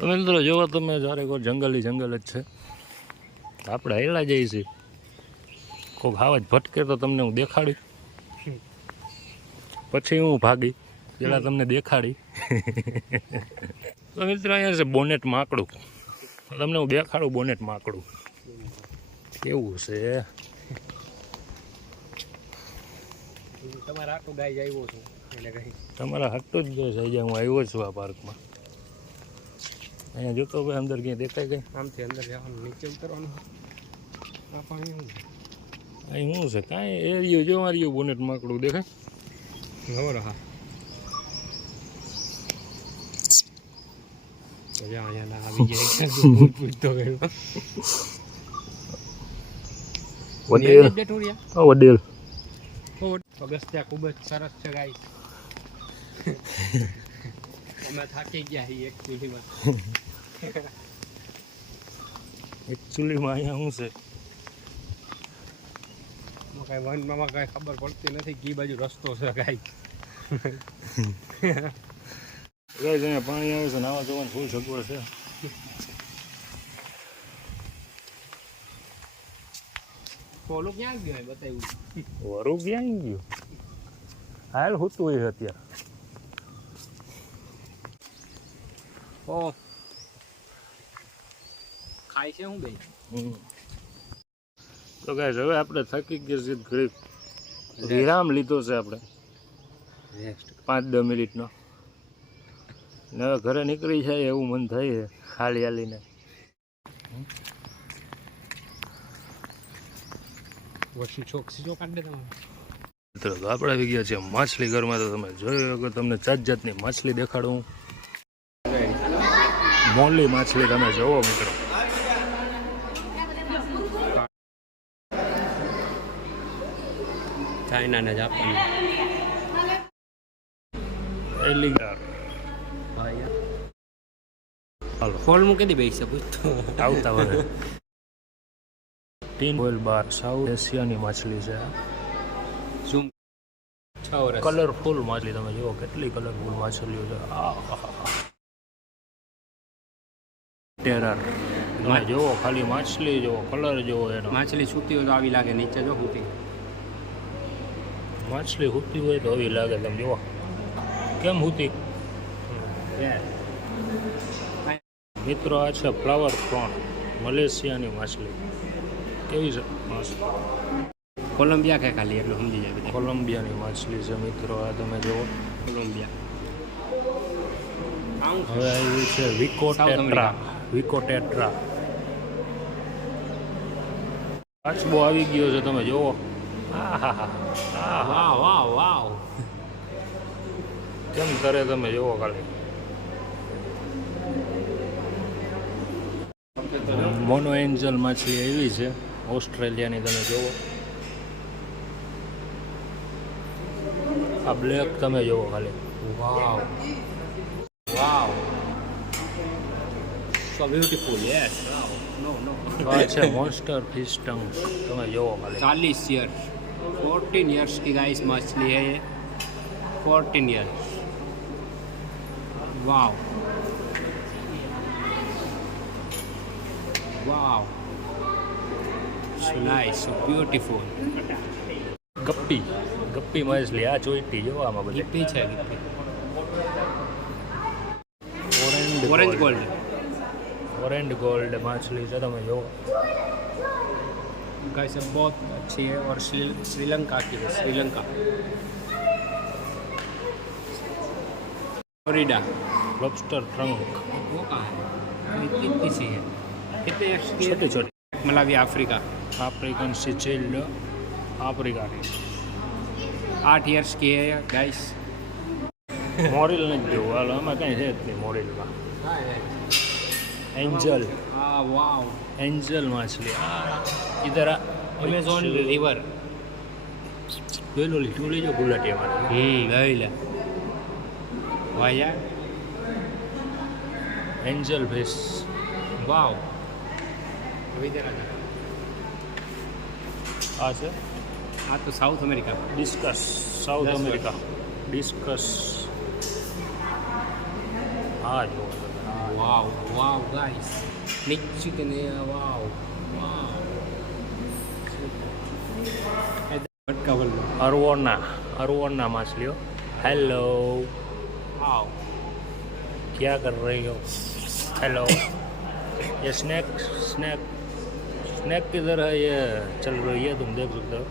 તો મિત્રો જોવો તમે જ્યારે કોઈ જંગલ જ છે, આપણે હેલા જઈએ છીએ, કોઈક આવાજ ભટકે તો તમને હું દેખાડી, પછી હું ભાગી, પેલા તમને દેખાડી. તો મિત્રો અહીંયા છે બોનેટ માકડું, તમને હું દેખાડું બોનેટ માકડું કેવું છે. તમારા હાટું ગાય આવ્યો છું એટલે કઈ તમારા હાટું જ છે, હું આવ્યો છું આ પાર્કમાં. અહીંયા જોતો ભાઈ અંદર ક્યાંય દેખાય ગઈ, આમથી અંદર જવાનું, નીચે ઉતરવાનું. આ પાણી શું અહીં શું છે કાંઈ એરિયો જો મારી બોનેટ માકડું દેખાય. ખબર હા તો અહીંયા આવી ગયા પૂછતો ગયો વડેલ પગથિયા ખૂબ જ સરસ છે ગાઈસ. અમે થાકી ગયા છીએ એકચ્યુઅલીમાં અહીંયા શું છે કઈ વનમાં કઈ ખબર પડતી નથી કી બાજુ રસ્તો છે ગાઈસ. અહીંયા પાણી આવે છે, નાવા ધોવાનું ફૂલ સગવડ છે. ઓલું ક્યાં ગયું બતાવ્યું વરું ક્યાં ગયું, હાલ હોતું હોય અત્યારે. ઓ ખાય છે હું બે તો ગાઈસ હવે આપણે થાકી ગયા છીએ, ઘડીક વિરામ લીધો છે આપણે 5-10 મિનિટનો, ને હવે ઘરે નીકળી જાય એવું મન થાય છે હાલી હાલીને. મિત્રો આપણે આવી ગયા છીએ માછલી ઘરમાં. તો તમે જોયું કે તમને જાત જાતની માછલી દેખાડું. મોલી માછલી તમે જોવો મિત્રો, ચાઇના ને જાપાન એલિગેટર. હાલો ફોલ મૂકી દે બેસી પૂછતો આવતા વરે ટીન ઓઇલ બાર સાઉથ એશિયાની માછલી છે. ઝૂમ કલરફુલ માછલી તમે જુઓ કેટલી કલરફુલ માછલીઓ છે. ટેરર તમે જુઓ, ખાલી માછલી જુઓ, કલર જુઓ એનો. માછલી સૂતી હોય તો આવી લાગે, નીચે જો સૂતી માછલી સૂતી હોય તો આવી લાગે. તમે જુઓ કેમ સૂતી. મિત્રો આ છે ફ્લાવર પ્રોન, મલેશિયાની માછલી. કેવી છે મસ્ત. કોલંબિયા કે ખાલી એટલું સમજી જાય બધા. કોલંબિયાની માછલી છે મિત્રો, આ તમે જુઓ કોલંબિયા. હવે આવી છે વિકોટેટ્રા. વિકોટેટ્રા કાચબો આવી ગયો છે, તમે જુઓ. વાવ વાવ વાવ કેમ કરે તમે જુઓ ખાલી. મોનો એન્જલ માછલી એવી છે ઓસ્ટ્રેલિયાની, તમે જુઓ. આ બ્લેક તમે જુઓ ખાલી. વાવ વાવ સો બ્યુટીફુલ. યસ નો નો આ છે મોન્સ્ટર ફિશ ટંગ, તમે જુઓ ખાલી. 40 ईयर्स 14 ईयर्स की गाइस मछली है ये. 14 ईयर्स. वाव वाव so nice, so beautiful. Guppy. Guppy માછલી આ ચોઈટી જો આમાં બધી. गिप्पी છે Gippy. Orange orange gold. Orange gold માછલી છે, તમે જુઓ. गाइस ये बहुत अच्छी है और श्रीलंका की है. श्रीलंका फ्लोरिडा. લોબસ્ટર ટ્રંક वो कहाँ है? इतनी सी है. कितने ईयर्स की है? छोटी छोटी. Malawi Africa. आफ्रिकन सिचिल आफ्रिकाની. 8 ईयर्स की है गाइस. મોરેલ નથી જોવું, હાલો આમાં કાંઈ છે જ નહીં મોરેલમાં. एंजल. हाँ वाव. एंजल मछली इधर अमेज़न रिवर. પેલો લીધું લેજો ગુલાટીયામાં. લઈ લે વાયા. Angel fish. वाव. इधर आ. આ છે हाँ तो south America. Discuss. South America discuss. હા જો वाव वाव गाइस नीचे ने वाव वाव अरवोना मछलियों। हेलो, वाव क्या कर रही हो? हेलो। ये स्नैक स्नैक स्नैक किधर है? ये चल रही है, तुम देख सकते हो।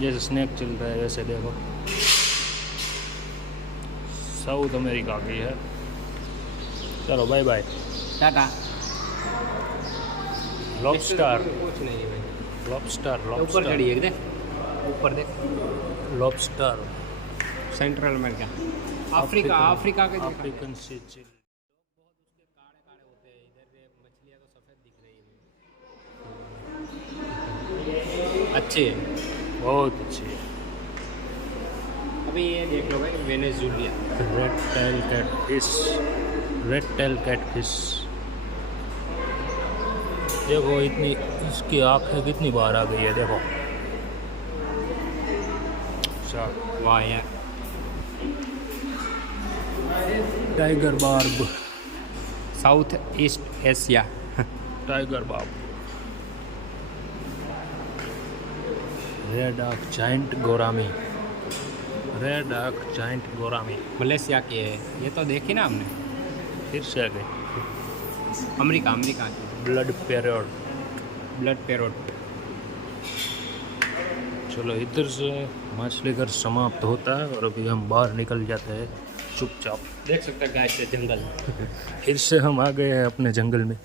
जैसे स्नैक चल रहा है वैसे देखो। साउथ अमेरिका की है। चलो बाय बाय। टाटा। लॉबस्टर कुछ नहीं है भाई, लॉबस्टर ऊपर लॉबस्टर खड़ी है देख, ऊपर देख, lobster central America, Africa, Africa के अफ्रीकन सी चिल। काले काले होते हैं इधर, मछलियाँ तो सफ़ेद दिख रही है, अच्छी है। बहुत अच्छी है। अभी ये देख लो भाई, Venezuela red tail catfish, red tail catfish. देखो इतनी, इसकी आंखें कितनी बाहर आ गई है, देखो। अच्छा, वाह यार, tiger barb, south east Asia. Tiger barb. Red arc giant gourami, red arc giant gourami. Malaysia की है ये, तो देखी ना हमने। फिर से आ गई। अमेरिका, अमेरिका की ब्लड पैरोट। Blood parrot. चलो इधर से मछली घर समाप्त होता है और अभी हम बाहर निकल जाते हैं चुपचाप। देख सकते हैं गाइस ये जंगल। फिर से हम आ गए हैं अपने जंगल में।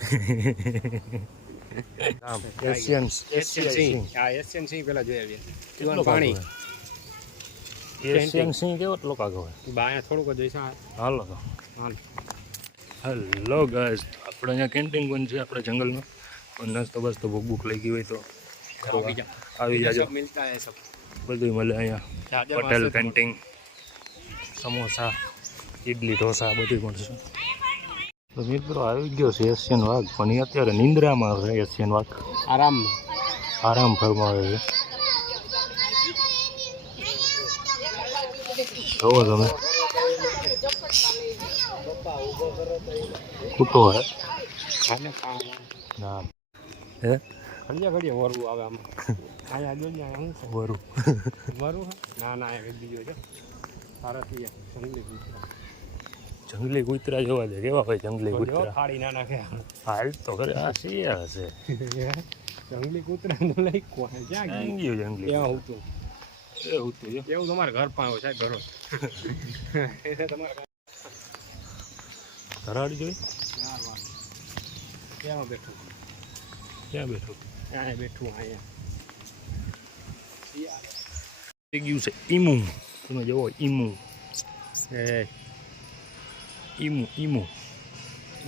एशियन एशियन सिंह પેલા જોઈ આવીએ, પાણી એશિયન સિંહ કેવો લોકો આગળ હોય? બાયા થોડુંક જોઈશે। હાલો તો હેલો ગાઈસ, આપણે અહીંયા કેન્ટીન પણ છે આપણે જંગલમાં, પણ નાસ્તો બસ્તો ભૂખ ભૂખ લઈ ગઈ હોય તો આવી જાજો, सब मिलता है सब। બધું મળે અહીંયા। પટેલ કેન્ટીન, સમોસા, ઇડલી ઢોસા બધું મળશે। તો મિત્રો આવી ગયો છે એશિયન વાઘ, પણ એ અત્યારે નિંદ્રામાં છે। એશિયન વાઘ आराम આરામ ફરમાવે છે। જોવો તમે, કૂટો હે खाने ના હે ઘડિયા ઘડિયા વરવું આવે આમ। અહીંયા જોઈએ હું છે વરું વરવું ના ના એ બીજો છે સારા થઈ જંગલી કૂતરા જોવા દે, કેવા હોય જંગલી જાય કૂતરા? ખાડી ના નાખે। હાલ તો ખરે, આ શિયાળ છે। જંગલી કૂતરા નું લઈ ક્યાં ક્યાં ગયું જંગલી? ક્યાં હતું એ હતું જો, એવું તમારા ઘર પાસે હોય સાહેબ, ઘરો તમારા ધરાડી જોઈ ક્યાં બેઠું, ક્યાં બેઠું? અહીંયા બેઠું અહીંયા થઈ ગયું છે ઈમુ, તમે જોવો ઈમુ, એ ઈમુ ઈમુ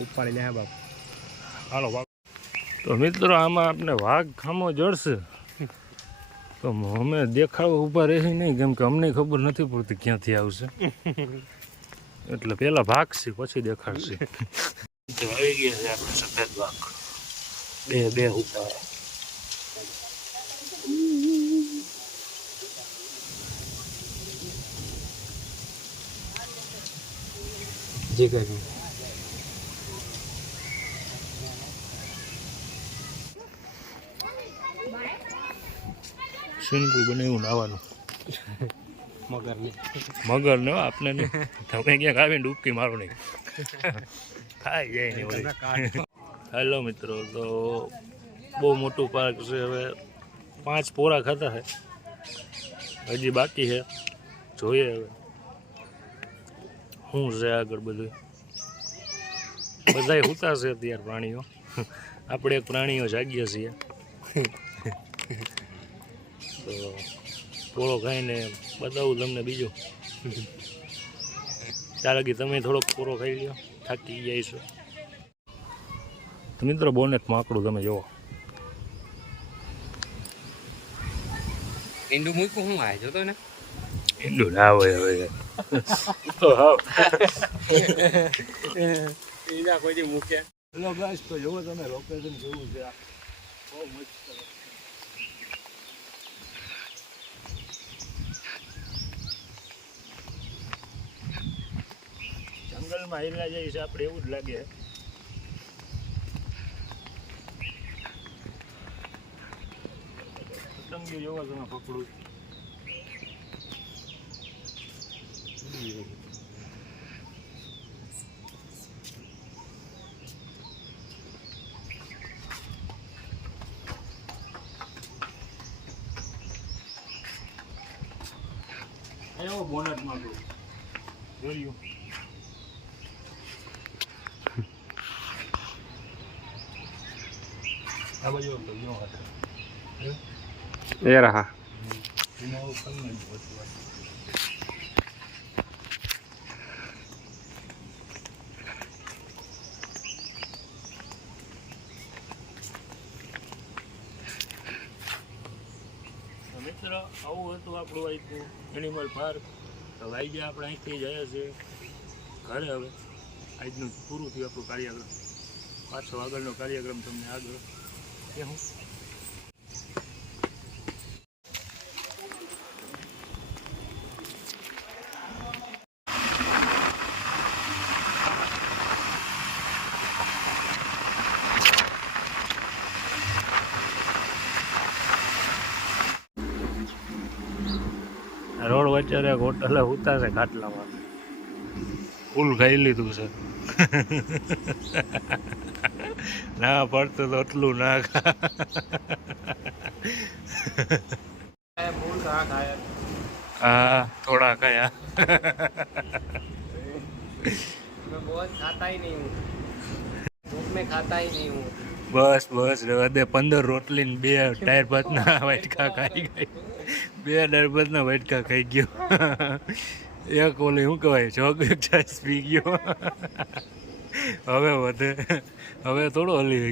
ઉપાડી લે બાપ। હાલો વાઘ। તો મિત્રો આમાં આપણે વાઘ ખામો જડશે તો અમે દેખાડવા ઊભા રહી નહીં, કેમ કે અમને ખબર નથી પડતી ક્યાંથી આવશે, એટલે પહેલાં ભાગશે પછી દેખાડશે। આવી ગયા છે આપણે સફેદ વાઘ, બે ઉભા। જે કર્યું સ્વિમિંગ પુલ બનાવ્યું નાવાનું। મગર ને મગર ને આપને નહીં, તમે ક્યાંક આવીને ડૂબકી મારો નહીં, ખાઈ જાય નહીં વળી। હેલો મિત્રો, તો બહુ મોટું પાર્ક છે, હવે 5 પોરા ખાતા છે, હજી બાકી છે, જોઈએ હવે શું છે આગળ બધું। બધાય સૂતા છે અત્યારે પ્રાણીઓ, આપણે એક પ્રાણીઓ જાગીએ છીએ। તો પોળો ખાઈને બતાવું તમને બીજું, ત્યાં લગી તમે થોડોક પોરો ખાઈ લ્યો, થાકી જઈશું। તો મિત્રો બોનેટમાં આકડું તમે જુઓ, ઈંડું મૂક્યું હું આ જોતો ને, ઈંડું ના હોય હવે તો હાવ ઈંડા કોઈ દી મૂક્યા। હેલો ગાઈસ, તો જુઓ તમે લોકેશન કેવું છે, આ બહુ મસ્ત જંગલમાં હિલા જાય છે આપણે એવું જ લાગે. પતંગી જોવા તમે પકડું. એવો બોનટમાં તો જોયું. આ બાજુ તો જો હતા એ રહા. એમાં આવું કમ જ હતું. મિત્ર આવું હતું આપણું આખું એનિમલ પાર્ક. તો ભાઈ ગયા આપણે અહીંથી જઈએ છીએ ઘરે. હવે આજનું પૂરું થયું આપણું કાર્યક્રમ. પાછો આગળનો કાર્યક્રમ તમને આગળ કે હું રોડ વચ્ચે એક હોટલે ઉતા છે ખાટલામાં. ફૂલ ખાઈ લીધું છે. ના પડતું તો એટલું ના ખા. फूल कहाँ खाया? હા થોડા ખાયા. मैं बहुत खाता ही नहीं हूँ, धूप में खाता ही नहीं हूँ. બસ બસ રહેવા દે. 15 રોટલી ને 2 ટાયર ભાતના વાટકા ખાઈ ગઈ. 2 ટાયર ભાતના વાટકા ખાઈ ગયો. એક ઓલી શું કહેવાય જોગ છાશ પી ગયો. હવે વધે. હવે થોડો હલી.